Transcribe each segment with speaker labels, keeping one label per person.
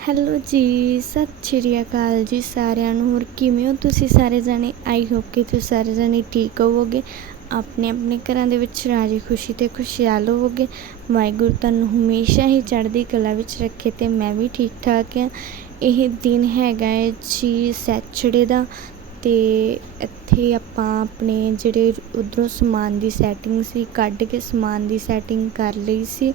Speaker 1: Hello ਜੀ, ਸਤਿ ਸ਼੍ਰੀ ਅਕਾਲ ਜੀ ਸਾਰਿਆਂ ਨੂੰ। ਹੋਰ ਕਿਵੇਂ ਹੋ ਤੁਸੀਂ ਸਾਰੇ ਜਣੇ? ਆਈ ਹੋਪ ਕਿ ਤੁਸੀਂ ਸਾਰੇ ਜਣੇ ਠੀਕ ਹੋਵੋਗੇ। ਆਪਣੇ ਆਪਣੇ ਘਰਾਂ ਦੇ ਵਿੱਚ ਰਾਜੀ ਖੁਸ਼ੀ ਤੇ ਖੁਸ਼ਹਾਲ ਹੋਵੋਗੇ। ਵਾਹਿਗੁਰੂ ਤੁਹਾਨੂੰ ਹਮੇਸ਼ਾ ਹੀ ਚੜ੍ਹਦੀ ਕਲਾ ਵਿੱਚ ਰੱਖੇ ਤੇ ਮੈਂ ਵੀ ਠੀਕ ਠਾਕ ਹਾਂ। ਇਹ ਦਿਨ ਹੈਗਾ ਹੈ ਜੀ ਸੈਚਰਡੇ ਦਾ। ਅਤੇ ਇੱਥੇ ਆਪਾਂ ਆਪਣੇ ਜਿਹੜੇ ਉੱਧਰੋਂ ਸਮਾਨ ਦੀ ਸੈਟਿੰਗ ਸੀ, ਕੱਢ ਕੇ ਸਮਾਨ ਦੀ ਸੈਟਿੰਗ ਕਰ ਲਈ ਸੀ।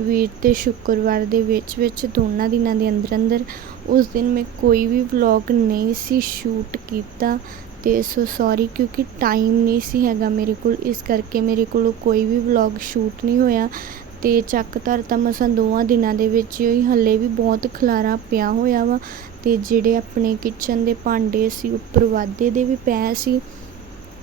Speaker 1: ਵੀਰ ਅਤੇ ਸ਼ੁੱਕਰਵਾਰ ਦੇ ਵਿੱਚ ਵਿੱਚ ਦੋਨਾਂ ਦਿਨਾਂ ਦੇ ਅੰਦਰ ਅੰਦਰ ਉਸ ਦਿਨ ਮੈਂ ਕੋਈ ਵੀ ਵਲੋਗ ਨਹੀਂ ਸੀ ਸ਼ੂਟ ਕੀਤਾ ਅਤੇ ਸੋ ਸੋਰੀ ਕਿਉਂਕਿ ਟਾਈਮ ਨਹੀਂ ਸੀ ਹੈਗਾ ਮੇਰੇ ਕੋਲ, ਇਸ ਕਰਕੇ ਮੇਰੇ ਕੋਲੋਂ ਕੋਈ ਵੀ ਵਲੋਗ ਸ਼ੂਟ ਨਹੀਂ ਹੋਇਆ। ਅਤੇ ਚੱਕ ਧਰ ਤਾਂ ਮਸਾਂ ਦੋਵਾਂ ਦਿਨਾਂ ਦੇ ਵਿੱਚ ਹੀ ਹੱਲੇ ਵੀ ਬਹੁਤ ਖਲਾਰਾ ਪਿਆ ਹੋਇਆ ਵਾ। ਅਤੇ ਜਿਹੜੇ ਆਪਣੇ ਕਿਚਨ ਦੇ ਭਾਂਡੇ ਸੀ, ਉੱਪਰ ਵਾਧੇ ਦੇ ਵੀ ਪਏ ਸੀ,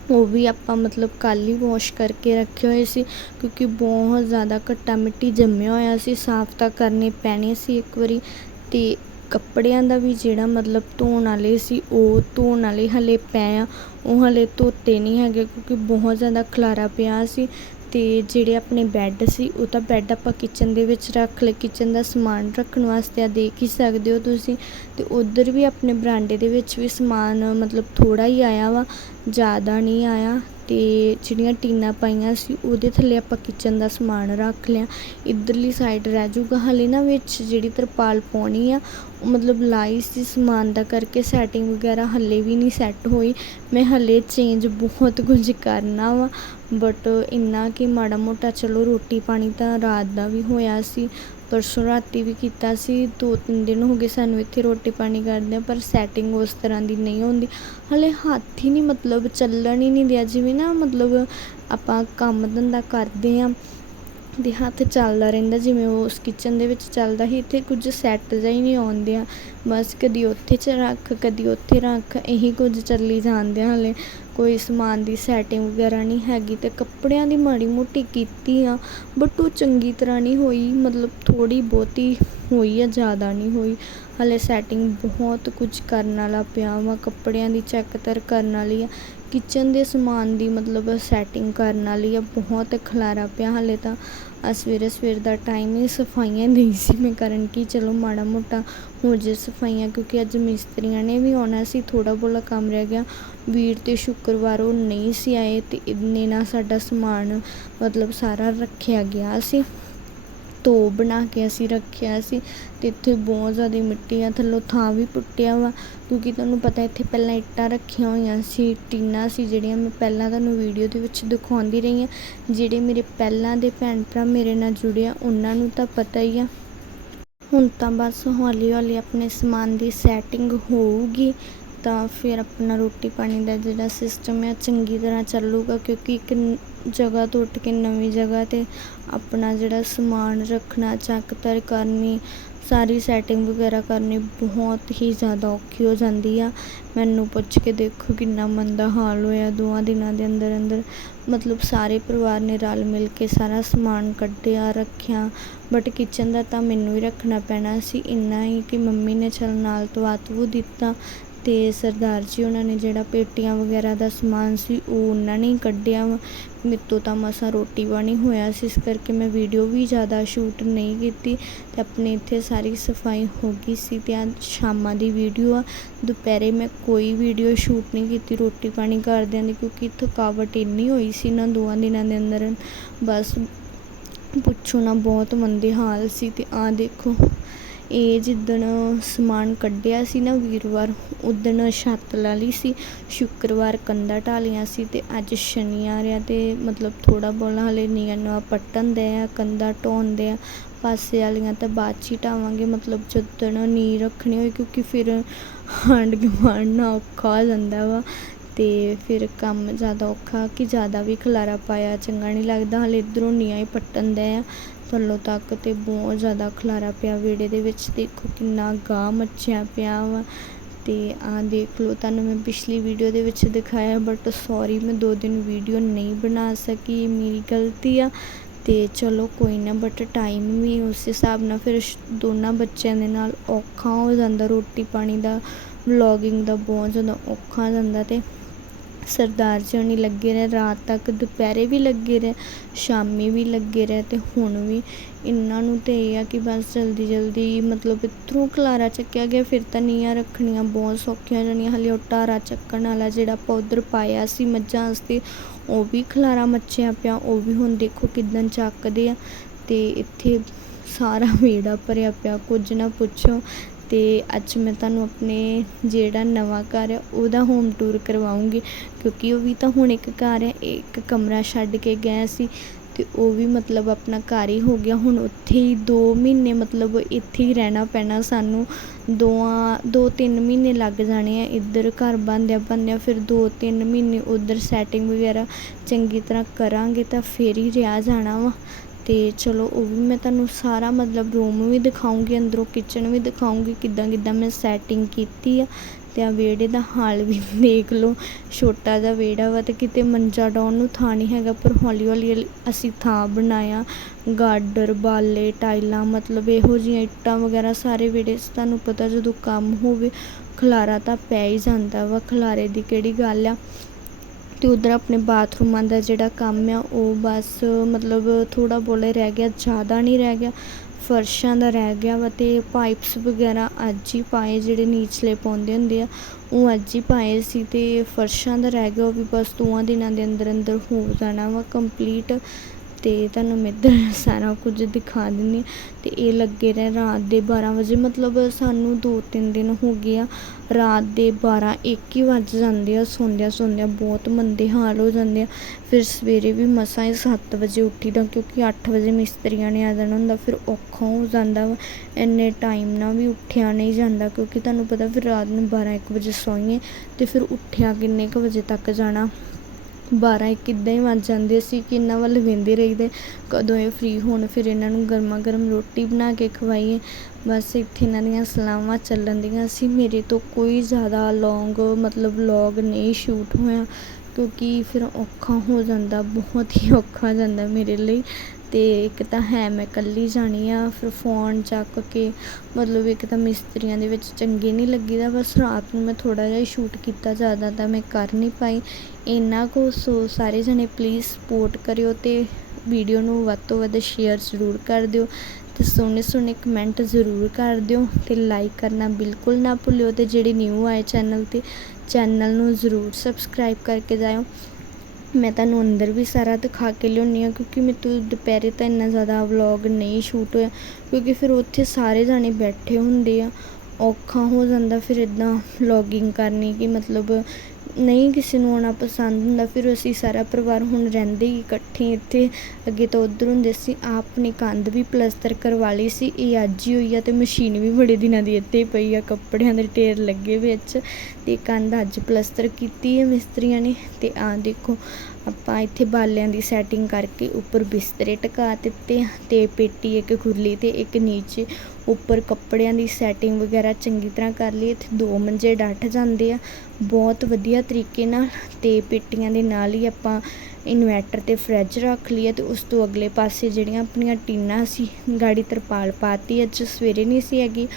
Speaker 1: ਉਹ ਵੀ ਆਪਾਂ ਮਤਲਬ ਕੱਲ੍ਹ ਹੀ ਵਾਸ਼ ਕਰਕੇ ਰੱਖੇ ਹੋਏ ਸੀ, ਕਿਉਂਕਿ ਬਹੁਤ ਜ਼ਿਆਦਾ ਘੱਟਾ ਮਿੱਟੀ ਜੰਮਿਆ ਹੋਇਆ ਸੀ, ਸਾਫ਼ ਤਾਂ ਕਰਨੇ ਪੈਣੇ ਸੀ ਇੱਕ ਵਾਰੀ ਅਤੇ ਕੱਪੜਿਆਂ ਦਾ ਵੀ ਜਿਹੜਾ ਮਤਲਬ ਧੋਣ ਵਾਲੇ ਸੀ, ਉਹ ਧੋਣ ਵਾਲੇ ਹਲੇ ਪਏ ਆ, ਉਹ ਹਲੇ ਧੋਤੇ ਨਹੀਂ ਹੈਗੇ, ਕਿਉਂਕਿ ਬਹੁਤ ਜ਼ਿਆਦਾ ਖਲਾਰਾ ਪਿਆ ਸੀ ਅਤੇ ਜਿਹੜੇ ਆਪਣੇ ਬੈੱਡ ਸੀ, ਉਹ ਤਾਂ ਬੈੱਡ ਆਪਾਂ ਕਿਚਨ ਦੇ ਵਿੱਚ ਰੱਖ ਲਏ। ਕਿਚਨ ਦਾ ਸਮਾਨ ਰੱਖਣ ਵਾਸਤੇ ਆ, ਦੇਖ ਹੀ ਸਕਦੇ ਹੋ ਤੁਸੀਂ। ਅਤੇ ਉੱਧਰ ਵੀ ਆਪਣੇ ਬਰਾਂਡੇ ਦੇ ਵਿੱਚ ਵੀ ਸਮਾਨ, ਮਤਲਬ ਥੋੜ੍ਹਾ ਹੀ ਆਇਆ ਵਾ, ਜ਼ਿਆਦਾ ਨਹੀਂ ਆਇਆ। ਅਤੇ ਜਿਹੜੀਆਂ ਟੀਨਾਂ ਪਾਈਆਂ ਸੀ, ਉਹਦੇ ਥੱਲੇ ਆਪਾਂ ਕਿਚਨ ਦਾ ਸਮਾਨ ਰੱਖ ਲਿਆ। ਇੱਧਰਲੀ ਸਾਈਡ ਰਹਿ ਜਾਊਗਾ ਹਾਲੇ ਨਾ ਵਿੱਚ, ਜਿਹੜੀ ਤਰਪਾਲ ਪਾਉਣੀ ਆ ਮਤਲਬ ਲਾਈ ਸੀ ਸਮਾਨ ਦਾ ਕਰਕੇ ਸੈਟਿੰਗ ਵਗੈਰਾ ਹਾਲੇ ਵੀ ਨਹੀਂ ਸੈੱਟ ਹੋਈ। ਮੈਂ ਹਲੇ ਚੇਂਜ ਬਹੁਤ ਕੁਝ ਕਰਨਾ ਵਾ ਬਟ ਇੰਨਾ ਕਿ ਮਾੜਾ ਮੋਟਾ ਚਲੋ ਰੋਟੀ ਪਾਣੀ ਤਾਂ ਰਾਤ ਦਾ ਵੀ ਹੋਇਆ ਸੀ, ਪਰਸੋਂ ਰਾਤੀ ਵੀ ਕੀਤਾ ਸੀ, ਦੋ ਤਿੰਨ ਦਿਨ ਹੋ ਗਏ ਸਾਨੂੰ ਇੱਥੇ ਰੋਟੀ ਪਾਣੀ ਕਰਦੇ ਪਰ ਸੈਟਿੰਗ ਉਸ ਤਰ੍ਹਾਂ ਦੀ ਨਹੀਂ ਹੁੰਦੀ। ਹਲੇ ਹੱਥ ਹੀ ਨਹੀਂ ਮਤਲਬ ਚੱਲਣ ਹੀ ਨਹੀਂ ਦਿਆ, ਜਿਵੇਂ ਨਾ ਮਤਲਬ ਆਪਾਂ ਕੰਮ ਧੰਦਾ ਕਰਦੇ ਆ ਦੇ ਹੱਥ ਚੱਲਦਾ ਰਹਿੰਦਾ, ਜਿਵੇਂ ਉਸ ਕਿਚਨ ਦੇ ਵਿੱਚ ਚੱਲਦਾ ਸੀ, ਇੱਥੇ ਕੁਝ ਸੈੱਟ ਜਿਹਾ ਹੀ ਨਹੀਂ ਆਉਂਦੇ ਆ ਬਸ ਕਦੀ ਉੱਥੇ ਚ ਰੱਖ, ਕਦੀ ਉੱਥੇ ਰੱਖ, ਇਹੀ ਕੁਝ ਚੱਲੀ ਜਾਂਦੇ ਆ ਹਲੇ। ਕੋਈ ਸਮਾਨ ਦੀ ਸੈਟਿੰਗ ਵਗੈਰਾ ਨਹੀਂ ਹੈਗੀ ਤੇ ਕੱਪੜਿਆਂ ਦੀ ਮਾੜੀ ਮੋਟੀ ਕੀਤੀ ਆ ਬਟ ਉਹ ਚੰਗੀ ਤਰ੍ਹਾਂ ਨਹੀਂ ਹੋਈ, ਮਤਲਬ ਥੋੜੀ ਬਹੁਤੀ ਹੋਈ ਆ, ਜ਼ਿਆਦਾ ਨਹੀਂ ਹੋਈ। ਹਲੇ ਸੈਟਿੰਗ ਬਹੁਤ ਕੁਝ ਕਰਨ ਵਾਲਾ ਪਿਆ ਵਾ, ਕੱਪੜਿਆਂ ਦੀ ਚੈੱਕ ਤਰ ਕਰਨ ਵਾਲੀ ਆ। ਕਿਚਨ ਦੇ ਸਮਾਨ ਦੀ ਮਤਲਬ ਸੈਟਿੰਗ ਕਰਨ ਵਾਲੀ ਆ, ਬਹੁਤ ਖਲਾਰਾ ਪਿਆ ਹਾਲੇ ਤਾਂ। ਆ ਸਵੇਰੇ ਸਵੇਰ ਦਾ ਟਾਈਮ ਹੀ ਸਫਾਈਆਂ ਨਹੀਂ ਸੀ, ਮੈਂ ਕਰਨ ਕਿ ਚਲੋ ਮਾੜਾ ਮੋਟਾ ਹੋ ਜੇ ਸਫਾਈਆਂ, ਕਿਉਂਕਿ ਅੱਜ ਮਿਸਤਰੀਆਂ ਨੇ ਵੀ ਆਉਣਾ ਸੀ ਥੋੜਾ ਬੋਲਾ ਕੰਮ ਰਹਿ ਗਿਆ। ਵੀਰ ਤੇ ਸ਼ੁੱਕਰਵਾਰ ਉਹ ਨਹੀਂ ਸੀ ਆਏ ਤੇ ਇੰਨੇ ਨਾਲ ਸਾਡਾ ਸਮਾਨ ਮਤਲਬ ਸਾਰਾ ਰੱਖਿਆ ਗਿਆ ਸੀ। ਧੋ ਬਣਾ ਕੇ ਅਸੀਂ ਰੱਖਿਆ ਸੀ ਤੇ ਇੱਥੇ ਬਹੁਤ ਜ਼ਿਆਦਾ ਮਿੱਟੀ ਆ, ਥੱਲੋਂ ਥਾਂ ਵੀ ਪੁੱਟਿਆ ਵਾ। ਕਿਉਂਕਿ ਤੁਹਾਨੂੰ ਪਤਾ ਇੱਥੇ ਪਹਿਲਾਂ ਇੱਟਾਂ ਰੱਖੀਆਂ ਹੋਈਆਂ ਸੀ, ਟੀਨਾਂ ਸੀ ਜਿਹੜੀਆਂ ਮੈਂ ਪਹਿਲਾਂ ਤੁਹਾਨੂੰ ਵੀਡੀਓ ਦੇ ਵਿੱਚ ਦਿਖਾਉਂਦੀ ਰਹੀ ਹਾਂ। ਜਿਹੜੇ ਮੇਰੇ ਪਹਿਲਾਂ ਦੇ ਭੈਣ ਭਰਾ ਮੇਰੇ ਨਾਲ ਜੁੜੇ ਆ, ਉਹਨਾਂ ਨੂੰ ਤਾਂ ਪਤਾ ਹੀ ਆ। ਹੁਣ ਤਾਂ ਬਸ ਹੌਲੀ ਹੌਲੀ ਆਪਣੇ ਸਮਾਨ ਦੀ ਸੈਟਿੰਗ ਹੋਊਗੀ। ਤਾਂ ਫਿਰ ਆਪਣਾ ਰੋਟੀ ਪਾਣੀ ਦਾ ਜਿਹੜਾ ਸਿਸਟਮ ਹੈ ਚੰਗੀ ਤਰ੍ਹਾਂ ਚੱਲੂਗਾ ਕਿਉਂਕਿ ਇੱਕ ਜਗ੍ਹਾ ਤੋਂ ਉੱਠ ਕੇ ਨਵੀਂ ਜਗ੍ਹਾ 'ਤੇ ਆਪਣਾ ਜਿਹੜਾ ਸਮਾਨ ਰੱਖਣਾ, ਚੱਕ ਤਰ ਕਰਨੀ, ਸਾਰੀ ਸੈਟਿੰਗ ਵਗੈਰਾ ਕਰਨੀ ਬਹੁਤ ਹੀ ਜ਼ਿਆਦਾ ਔਖੀ ਹੋ ਜਾਂਦੀ ਆ। ਮੈਨੂੰ ਪੁੱਛ ਕੇ ਦੇਖੋ ਕਿੰਨਾ ਮੰਦਾ ਹਾਲ ਹੋਇਆ ਦੋਵਾਂ ਦਿਨਾਂ ਦੇ ਅੰਦਰ ਅੰਦਰ ਮਤਲਬ ਸਾਰੇ ਪਰਿਵਾਰ ਨੇ ਰਲ ਮਿਲ ਕੇ ਸਾਰਾ ਸਮਾਨ ਕੱਢਿਆ, ਰੱਖਿਆ ਬਟ ਕਿਚਨ ਦਾ ਤਾਂ ਮੈਨੂੰ ਹੀ ਰੱਖਣਾ ਪੈਣਾ ਸੀ। ਇੰਨਾ ਹੀ ਕਿ ਮੰਮੀ ਨੇ ਚਲ ਨਾਲ ਤਵਾਤਵੂ ਦਿੱਤਾ। ਅਤੇ ਸਰਦਾਰ ਜੀ ਉਹਨਾਂ ਨੇ ਜਿਹੜਾ ਪੇਟੀਆਂ ਵਗੈਰਾ ਦਾ ਸਮਾਨ ਸੀ ਉਹ ਉਹਨਾਂ ਨੇ ਹੀ ਕੱਢਿਆ ਮੇਰੇ ਤੋਂ ਤਾਂ ਮਸਾਂ ਰੋਟੀ ਪਾਣੀ ਹੋਇਆ ਸੀ, ਇਸ ਕਰਕੇ ਮੈਂ ਵੀਡੀਓ ਵੀ ਜ਼ਿਆਦਾ ਸ਼ੂਟ ਨਹੀਂ ਕੀਤੀ ਅਤੇ ਆਪਣੇ ਇੱਥੇ ਸਾਰੀ ਸਫ਼ਾਈ ਹੋ ਗਈ ਸੀ ਅਤੇ ਅੱਜ ਸ਼ਾਮਾਂ ਦੀ ਵੀਡੀਓ ਆ। ਦੁਪਹਿਰੇ ਮੈਂ ਕੋਈ ਵੀਡੀਓ ਸ਼ੂਟ ਨਹੀਂ ਕੀਤੀ ਰੋਟੀ ਪਾਣੀ ਕਰਦਿਆਂ ਦੀ ਕਿਉਂਕਿ ਥਕਾਵਟ ਇੰਨੀ ਹੋਈ ਸੀ ਨਾ ਦੋਵਾਂ ਦਿਨਾਂ ਦੇ ਅੰਦਰ। ਬਸ ਪੁੱਛੋ ਨਾ ਬਹੁਤ ਮੰਦੇ ਹਾਲ ਸੀ ਤੇ ਆ ਦੇਖੋ। ਇਹ ਜਿੱਦਣ ਸਮਾਨ ਕੱਢਿਆ ਸੀ ਨਾ ਵੀਰਵਾਰ, ਉੱਦਣ ਛੱਤ ਲਾ ਲਈ ਸੀ। ਸ਼ੁੱਕਰਵਾਰ ਕੰਧਾਂ ਢਾਲੀਆਂ ਸੀ ਅਤੇ ਅੱਜ ਸ਼ਨੀਵਾਰ ਆ ਅਤੇ ਮਤਲਬ ਥੋੜ੍ਹਾ ਬਹੁਤਾ ਹਾਲੇ ਨੀਵਾਂ ਨੂੰ ਪੱਟਣ ਦੇ ਆ, ਕੰਧਾਂ ਢੋਣ ਦੇ ਆ। ਪਾਸੇ ਵਾਲੀਆਂ ਤਾਂ ਬਾਅਦ ਚ ਹੀ ਢਾਵਾਂਗੇ, ਮਤਲਬ ਜਦੋਂ ਨੀਂਹ ਰੱਖਣੀ ਹੋਈ ਕਿਉਂਕਿ ਫਿਰ ਹਾਂਡ ਗੁਆਂਢ ਨਾ ਔਖਾ ਹੋ ਜਾਂਦਾ ਵਾ। ਅਤੇ ਫਿਰ ਕੰਮ ਜ਼ਿਆਦਾ ਔਖਾ ਕਿ ਜ਼ਿਆਦਾ ਵੀ ਖਲਾਰਾ ਪਾਇਆ, ਚੰਗਾ ਨਹੀਂ ਲੱਗਦਾ, ਹਾਲੇ ਇੱਧਰੋਂ ਨੀਆਂ ਹੀ ਪੱਟਣ ਦੇ ਆ। ਥੱਲੋਂ ਤੱਕ ਤੇ ਬਹੁਤ ਜ਼ਿਆਦਾ ਖਲਾਰਾ ਪਿਆ। ਵਿਹੜੇ ਦੇ ਵਿੱਚ ਦੇਖੋ ਕਿੰਨਾ ਗਾਹ ਮੱਚਿਆ ਪਿਆ ਵਾ। ਤੇ ਆ ਦੇਖ ਲਓ, ਤੁਹਾਨੂੰ ਮੈਂ ਪਿਛਲੀ ਵੀਡੀਓ ਦੇ ਵਿੱਚ ਦਿਖਾਇਆ ਬਟ ਸੌਰੀ ਮੈਂ ਦੋ ਦਿਨ ਵੀਡੀਓ ਨਹੀਂ ਬਣਾ ਸਕੀ ਮੇਰੀ ਗਲਤੀ ਆ। ਤੇ ਚਲੋ ਕੋਈ ਨਾ ਬਟ ਟਾਈਮ ਵੀ ਉਸ ਹਿਸਾਬ ਨਾਲ ਫਿਰ ਦੋਨਾਂ ਬੱਚਿਆਂ ਦੇ ਨਾਲ ਔਖਾ ਹੋ ਜਾਂਦਾ। ਰੋਟੀ ਪਾਣੀ ਦਾ ਵਲੌਗਿੰਗ ਦਾ ਬਹੁਤ ਜ਼ਿਆਦਾ ਔਖਾ ਜਾਂਦਾ ਤੇ ਸਰਦਾਰ ਜੀ ਹੋਣੀ ਲੱਗੇ ਰਹੇ, ਰਾਤ ਤੱਕ ਦੁਪਹਿਰੇ ਵੀ ਲੱਗੇ ਰਹੇ, ਸ਼ਾਮੀ ਵੀ ਲੱਗੇ ਰਹੇ ਅਤੇ ਹੁਣ ਵੀ। ਇਹਨਾਂ ਨੂੰ ਤਾਂ ਇਹ ਆ ਕਿ ਬਸ ਜਲਦੀ ਜਲਦੀ ਮਤਲਬ ਇੱਧਰੋਂ ਖਲਾਰਾ ਚੱਕਿਆ ਗਿਆ, ਫਿਰ ਤਾਂ ਨੀਹਾਂ ਰੱਖਣੀਆਂ ਬਹੁਤ ਸੌਖੀਆਂ ਜਾਣੀਆਂ, ਹਲੇ ਉਹ ਟਾਰਾ ਚੱਕਣ ਵਾਲਾ ਜਿਹੜਾ ਆਪਾਂ ਉੱਧਰ ਪਾਇਆ ਸੀ ਮੱਝਾਂ ਵਾਸਤੇ, ਉਹ ਵੀ ਖਲਾਰਾ ਮੱਚਿਆ ਪਿਆ, ਉਹ ਵੀ ਹੁਣ ਦੇਖੋ ਕਿੱਦਾਂ ਚੱਕਦੇ ਆ। ਅਤੇ ਇੱਥੇ ਸਾਰਾ ਵਿਹੜਾ ਭਰਿਆ ਪਿਆ, ਕੁਝ ਨਾ ਪੁੱਛੋ। ਅਤੇ ਅੱਜ ਮੈਂ ਤੁਹਾਨੂੰ ਆਪਣੇ ਜਿਹੜਾ ਨਵਾਂ ਘਰ ਹੈ, ਉਹਦਾ ਹੋਮ ਟੂਰ ਕਰਵਾਉਂਗੀ। ਕਿਉਂਕਿ ਉਹ ਵੀ ਤਾਂ ਹੁਣ ਇੱਕ ਘਰ ਹੈ, ਇੱਕ ਕਮਰਾ ਛੱਡ ਕੇ ਗਏ ਸੀ ਅਤੇ ਉਹ ਵੀ ਮਤਲਬ ਆਪਣਾ ਘਰ ਹੀ ਹੋ ਗਿਆ। ਹੁਣ ਉੱਥੇ ਹੀ 2 ਮਹੀਨੇ ਮਤਲਬ ਇੱਥੇ ਹੀ ਰਹਿਣਾ ਪੈਣਾ ਸਾਨੂੰ। ਦੋਆਂ ਦੋ ਤਿੰਨ ਮਹੀਨੇ ਲੱਗ ਜਾਣੇ ਆ, ਇੱਧਰ ਘਰ ਬਣਦਿਆਂ ਬਣਦਿਆਂ ਫਿਰ 2-3 ਮਹੀਨੇ ਉੱਧਰ ਸੈਟਿੰਗ ਵਗੈਰਾ ਚੰਗੀ ਤਰ੍ਹਾਂ ਕਰਾਂਗੇ ਤਾਂ ਫਿਰ ਹੀ ਰਿਹਾ ਜਾਣਾ ਵਾ। ਅਤੇ ਚਲੋ ਉਹ ਵੀ ਮੈਂ ਤੁਹਾਨੂੰ ਸਾਰਾ ਮਤਲਬ ਰੂਮ ਵੀ ਦਿਖਾਉਂਗੀ, ਅੰਦਰੋਂ ਕਿਚਨ ਵੀ ਦਿਖਾਉਂਗੀ, ਕਿੱਦਾਂ ਕਿੱਦਾਂ ਮੈਂ ਸੈਟਿੰਗ ਕੀਤੀ ਆ ਅਤੇ ਆ ਵਿਹੜੇ ਦਾ ਹਾਲ ਵੀ ਦੇਖ ਲਓ। ਛੋਟਾ ਜਿਹਾ ਵਿਹੜਾ ਵਾ ਅਤੇ ਕਿਤੇ ਮੰਜਾ ਡਾਉਣ ਨੂੰ ਥਾਂ ਨਹੀਂ ਹੈਗਾ, ਪਰ ਹੌਲੀ ਹੌਲੀ ਅਸੀਂ ਥਾਂ ਬਣਾਇਆ। ਗਾਰਡਰ, ਬਾਲੇ, ਟਾਈਲਾਂ, ਮਤਲਬ ਇਹੋ ਜਿਹੀਆਂ ਇੱਟਾਂ ਵਗੈਰਾ ਸਾਰੇ ਵਿਹੜੇ 'ਚ ਤੁਹਾਨੂੰ ਪਤਾ ਜਦੋਂ ਕੰਮ ਹੋਵੇ, ਖਲਾਰਾ ਤਾਂ ਪੈ ਹੀ ਜਾਂਦਾ ਵਾ, ਖਲਾਰੇ ਦੀ ਕਿਹੜੀ ਗੱਲ ਆ। ਅਤੇ ਉੱਧਰ ਆਪਣੇ ਬਾਥਰੂਮਾਂ ਦਾ ਜਿਹੜਾ ਕੰਮ ਆ, ਉਹ ਬਸ ਮਤਲਬ ਥੋੜ੍ਹਾ ਬੋਲੇ ਰਹਿ ਗਿਆ, ਜ਼ਿਆਦਾ ਨਹੀਂ ਰਹਿ ਗਿਆ, ਫਰਸ਼ਾਂ ਦਾ ਰਹਿ ਗਿਆ ਵਾ ਅਤੇ ਪਾਈਪਸ ਵਗੈਰਾ ਅੱਜ ਹੀ ਪਾਏ ਜਿਹੜੇ ਨੀਚਲੇ ਪਾਉਂਦੇ ਹੁੰਦੇ ਆ, ਉਹ ਅੱਜ ਹੀ ਪਾਏ ਸੀ ਅਤੇ ਫਰਸ਼ਾਂ ਦਾ ਰਹਿ ਗਿਆ, ਉਹ ਵੀ ਬਸ ਦੋਵਾਂ ਦਿਨਾਂ ਦੇ ਅੰਦਰ ਅੰਦਰ ਹੋ ਜਾਣਾ ਵਾ ਕੰਪਲੀਟ ਅਤੇ ਤੁਹਾਨੂੰ ਮੈਂ ਇੱਧਰ ਸਾਰਾ ਕੁਝ ਦਿਖਾ ਦਿੰਦੀ ਹਾਂ। ਤੇ ਇਹ ਲੱਗੇ ਰਹੇ ਰਾਤ ਦੇ 12 ਵਜੇ, ਮਤਲਬ ਸਾਨੂੰ 2-3 ਦਿਨ ਹੋ ਗਏ ਆ। ਰਾਤ ਦੇ 12 1 ਹੀ ਵੱਜ ਜਾਂਦੇ ਆ। ਸੌਂਦਿਆਂ ਸੌਂਦਿਆਂ ਬਹੁਤ ਮੰਦੇ ਹਾਲ ਹੋ ਜਾਂਦੇ ਆ। ਫਿਰ ਸਵੇਰੇ ਵੀ ਮਸਾਂ ਹੀ ਸੱਤ ਵਜੇ ਉੱਠੀਦਾ, ਕਿਉਂਕਿ ਅੱਠ ਵਜੇ ਮਿਸਤਰੀਆਂ ਨੇ ਆ ਜਾਣਾ ਹੁੰਦਾ, ਫਿਰ ਔਖਾ ਹੋ ਜਾਂਦਾ ਵਾ। ਇੰਨੇ ਟਾਈਮ ਨਾਲ ਵੀ ਉੱਠਿਆ ਨਹੀਂ ਜਾਂਦਾ, ਕਿਉਂਕਿ ਤੁਹਾਨੂੰ ਪਤਾ ਫਿਰ ਰਾਤ ਨੂੰ 12 1 ਵਜੇ ਸੌਈਏ ਅਤੇ ਫਿਰ ਉੱਠਿਆ ਕਿੰਨੇ ਕੁ ਵਜੇ ਤੱਕ ਜਾਣਾ। 12 ਇੱਕ ਇੱਦਾਂ ਹੀ ਵੱਜ ਜਾਂਦੇ ਸੀ ਕਿ ਇਹਨਾਂ ਵੱਲ ਵੇਂਦੇ ਰਹੀਦੇ। ਕਦੋਂ ਇਹ ਫ੍ਰੀ ਹੋਣ, ਫਿਰ ਇਹਨਾਂ ਨੂੰ ਗਰਮਾ ਗਰਮ ਰੋਟੀ ਬਣਾ ਕੇ ਖਵਾਈਏ। ਬਸ ਇੱਥੇ ਇਹਨਾਂ ਦੀਆਂ ਸਲਾਹਾਂ ਚੱਲਣ ਦੀਆਂ ਸੀ। ਮੇਰੇ ਤੋਂ ਕੋਈ ਜ਼ਿਆਦਾ ਲੌਂਗ ਮਤਲਬ ਵਲੌਗ ਨਹੀਂ ਸ਼ੂਟ ਹੋਇਆ, ਕਿਉਂਕਿ ਫਿਰ ਔਖਾ ਹੋ ਜਾਂਦਾ, ਬਹੁਤ ਹੀ ਔਖਾ ਜਾਂਦਾ ਮੇਰੇ ਲਈ। ਤੇ ਇੱਕ ਤਾਂ ਹੈ ਮੈਂ ਇਕੱਲੀ ਜਾਣੀ ਆ, ਫਿਰ ਫੋਨ ਚੱਕ ਕੇ ਮਤਲਬ ਇੱਕ ਤਾਂ ਮਿਸਤਰੀਆਂ ਦੇ ਵਿੱਚ ਚੰਗੇ ਨਹੀਂ ਲੱਗੀਦਾ, ਬਸ ਰਾਤ ਨੂੰ ਮੈਂ ਥੋੜ੍ਹਾ ਜਿਹਾ ਸ਼ੂਟ ਕੀਤਾ, ਜ਼ਿਆਦਾ ਤਾਂ ਮੈਂ ਕਰ ਨਹੀਂ ਪਾਈ। ਇੰਨਾ ਕੁ ਸੋ ਸਾਰੇ ਜਣੇ ਪਲੀਜ਼ ਸਪੋਰਟ ਕਰਿਓ ਤੇ ਵੀਡੀਓ ਨੂੰ ਵੱਧ ਤੋਂ ਵੱਧ ਸ਼ੇਅਰ ਜ਼ਰੂਰ ਕਰ ਦਿਓ ਤੇ ਸੋਹਣੇ ਸੋਹਣੇ ਕਮੈਂਟ ਜ਼ਰੂਰ ਕਰ ਦਿਓ ਤੇ ਲਾਈਕ ਕਰਨਾ ਬਿਲਕੁਲ ਨਾ ਭੁੱਲਿਓ ਤੇ ਜਿਹੜੇ ਨਿਊ ਆਏ ਚੈਨਲ ਤੇ ਚੈਨਲ ਨੂੰ ਜ਼ਰੂਰ ਸਬਸਕ੍ਰਾਈਬ ਕਰਕੇ ਜਾਇਓ। ਮੈਂ ਤੁਹਾਨੂੰ ਅੰਦਰ ਵੀ ਸਾਰਾ ਦਿਖਾ ਕੇ ਲਿਆਉਂਦੀ ਹਾਂ ਕਿਉਂਕਿ ਮੇਰੇ ਤੋਂ ਦੁਪਹਿਰੇ ਤਾਂ ਇੰਨਾ ਜ਼ਿਆਦਾ ਵਲੌਗ ਨਹੀਂ ਸ਼ੂਟ ਹੋਇਆ, ਕਿਉਂਕਿ ਫਿਰ ਉੱਥੇ ਸਾਰੇ ਜਾਣੇ ਬੈਠੇ ਹੁੰਦੇ ਆ, ਔਖਾ ਹੋ ਜਾਂਦਾ ਫਿਰ ਇਦਾਂ ਵਲੌਗਿੰਗ ਕਰਨੀ ਕਿ ਮਤਲਬ ਨਹੀਂ ਕਿਸੇ ਨੂੰ ਆਉਣਾ ਪਸੰਦ ਹੁੰਦਾ, ਫਿਰ ਅਸੀਂ ਸਾਰਾ ਪਰਿਵਾਰ ਹੁਣ ਰਹਿੰਦੇ ਹੀ ਇਕੱਠੇ ਇੱਥੇ। ਅੱਗੇ ਤਾਂ ਉੱਧਰ ਹੁੰਦੇ ਸੀ, ਆਪ ਆਪਣੀ ਕੰਧ ਵੀ ਪਲਸਤਰ ਕਰਵਾ ਲਈ ਸੀ, ਇਹ ਅੱਜ ਹੀ ਹੋਈ ਆ ਅਤੇ ਮਸ਼ੀਨ ਵੀ ਬੜੇ ਦਿਨਾਂ ਦੀ ਇੱਥੇ ਪਈ ਆ, ਕੱਪੜਿਆਂ ਦੇ ਢੇਰ ਲੱਗੇ ਵਿੱਚ। ਅਤੇ ਕੰਧ ਅੱਜ ਪਲਸਤਰ ਕੀਤੀ ਹੈ ਮਿਸਤਰੀਆਂ ਨੇ ਅਤੇ ਆ ਦੇਖੋ ਆਪਾਂ ਇੱਥੇ ਬਾਲਿਆਂ ਦੀ ਸੈਟਿੰਗ ਕਰਕੇ ਉੱਪਰ ਬਿਸਤਰੇ ਟਕਾ ਦਿੱਤੇ ਆ ਤੇ ਪੇਟੀ ਇੱਕ ਖੁਰਲੀ ਤੇ ਇੱਕ ਨੀਚੇ। ਉੱਪਰ ਕੱਪੜਿਆਂ ਦੀ ਸੈਟਿੰਗ ਵਗੈਰਾ ਚੰਗੀ ਤਰ੍ਹਾਂ ਕਰ ਲਈ ਇੱਥੇ ਦੋ ਮੰਜੇ ਡੱਠ ਜਾਂਦੇ ਆ। ਬਹੁਤ ਵਧੀਆ ਤਰੀਕੇ ਨਾਲ ਤੇ ਪੇਟੀਆਂ ਦੇ ਨਾਲ ਹੀ ਆਪਾਂ ਇਨਵੈਟਰ ਤੇ ਫ੍ਰਿਜ ਰੱਖ ਲਈ ਤੇ ਉਸ ਤੋਂ ਅਗਲੇ ਪਾਸੇ ਜਿਹੜੀਆਂ ਆਪਣੀਆਂ ਟੀਨਾਂ ਸੀ, ਗਾੜੀ ਤਰਪਾਲ ਪਾਤੀ। ਅੱਜ ਸਵੇਰੇ ਨਹੀਂ ਸੀ ਹੈਗੀ,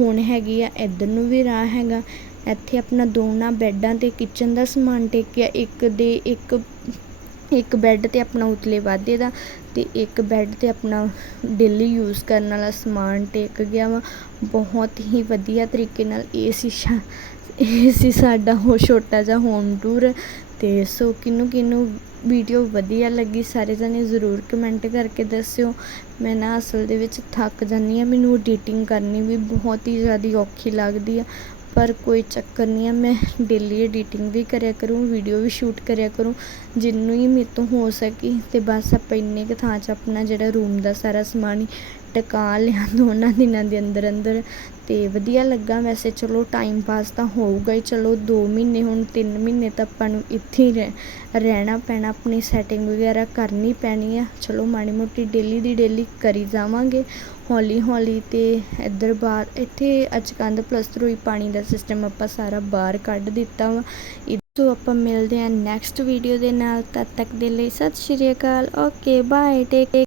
Speaker 1: ਹੁਣ ਹੈਗੀ ਆ, ਇੱਧਰ ਨੂੰ ਵੀ ਰਾਹ ਹੈਗਾ। ਇੱਥੇ ਆਪਣਾ ਦੋਨਾਂ ਬੈੱਡਾਂ ਤੇ ਕਿਚਨ ਦਾ ਸਮਾਨ ਟੇਕਿਆ, ਇੱਕ ਦੇ ਇੱਕ ਇੱਕ ਬੈੱਡ ਤੇ ਆਪਣਾ ਉਤਲੇ ਵਾਧੇ ਦਾ ਤੇ ਇੱਕ ਬੈੱਡ ਤੇ ਆਪਣਾ ਡੇਲੀ ਯੂਜ਼ ਕਰਨ ਵਾਲਾ ਸਮਾਨ ਟੇਕ ਗਿਆ ਵਾ। ਬਹੁਤ ਹੀ ਵਧੀਆ ਤਰੀਕੇ ਨਾਲ ਇਹ ਸੀ ਇਹ ਸੀ ਸਾਡਾ ਉਹ ਛੋਟਾ ਜਿਹਾ ਹੋਮ ਟੂਰ ਤੇ ਸੋ ਕਿਨੂੰ ਕਿਨੂੰ ਵੀਡੀਓ ਵਧੀਆ ਲੱਗੀ ਸਾਰੇ ਜਣੇ ਜ਼ਰੂਰ ਕਮੈਂਟ ਕਰਕੇ ਦੱਸਿਓ। ਮੈਂ ਨਾ ਅਸਲ ਦੇ ਵਿੱਚ ਥੱਕ ਜਾਂਦੀ ਆ ਮੈਨੂੰ ਐਡੀਟਿੰਗ ਕਰਨੀ ਵੀ ਬਹੁਤ ਹੀ ਜ਼ਿਆਦਾ ਔਖੀ ਲੱਗਦੀ ਆ। ਪਰ ਕੋਈ ਚੱਕਰ ਨਹੀਂ ਆ, ਮੈਂ ਡੇਲੀ ਐਡੀਟਿੰਗ ਵੀ ਕਰਿਆ ਕਰੂੰ ਵੀਡੀਓ ਵੀ ਸ਼ੂਟ ਕਰਿਆ ਕਰੂੰ, ਜਿੰਨੂੰ ਹੀ ਮੇਰੇ ਤੋਂ ਹੋ ਸਕੀ ਅਤੇ ਬਸ ਆਪਾਂ ਇੰਨੇ ਕੁ ਥਾਂ 'ਚ ਆਪਣਾ ਜਿਹੜਾ ਰੂਮ ਦਾ ਸਾਰਾ ਸਮਾਨ ਹੀ ਟਿਕਾ ਲਿਆ ਦੋਨਾਂ ਦਿਨਾਂ ਦੇ ਅੰਦਰ ਅੰਦਰ ਤੇ ਵਧੀਆ ਲੱਗਾ ਵੈਸੇ ਚਲੋ ਟਾਈਮ ਪਾਸ ਤਾਂ ਹੋਊਗਾ ਹੀ, ਚਲੋ 2 ਮਹੀਨੇ ਹੁਣ 3 ਮਹੀਨੇ ਤਾਂ ਆਪਾਂ ਨੂੰ ਇੱਥੇ ਹੀ ਰਹਿ- ਰਹਿਣਾ ਪੈਣਾ, ਆਪਣੀ ਸੈਟਿੰਗ ਵਗੈਰਾ ਕਰਨੀ ਪੈਣੀ ਆ। ਚਲੋ ਮਾੜੀ ਮੋਟੀ ਡੇਲੀ ਦੀ ਡੇਲੀ ਕਰੀ ਜਾਵਾਂਗੇ ਹੌਲੀ ਹੌਲੀ ਤੇ ਇੱਧਰ ਬਾਹਰ, ਇੱਥੇ ਅੱਜ ਕੰਧ ਪਲਸਤਰ ਹੋਈ ਪਾਣੀ ਦਾ ਸਿਸਟਮ ਆਪਾਂ ਸਾਰਾ ਬਾਹਰ ਕੱਢ ਦਿੱਤਾ ਵਾ। ਤੋਂ ਆਪਾਂ ਮਿਲਦੇ ਹਾਂ ਨੈਕਸਟ ਵੀਡੀਓ ਦੇ ਨਾਲ, ਤਦ ਤੱਕ ਦੇ ਲਈ ਸਤਿ ਸ਼੍ਰੀ ਅਕਾਲ ਓਕੇ ਬਾਏ ਟੇਕ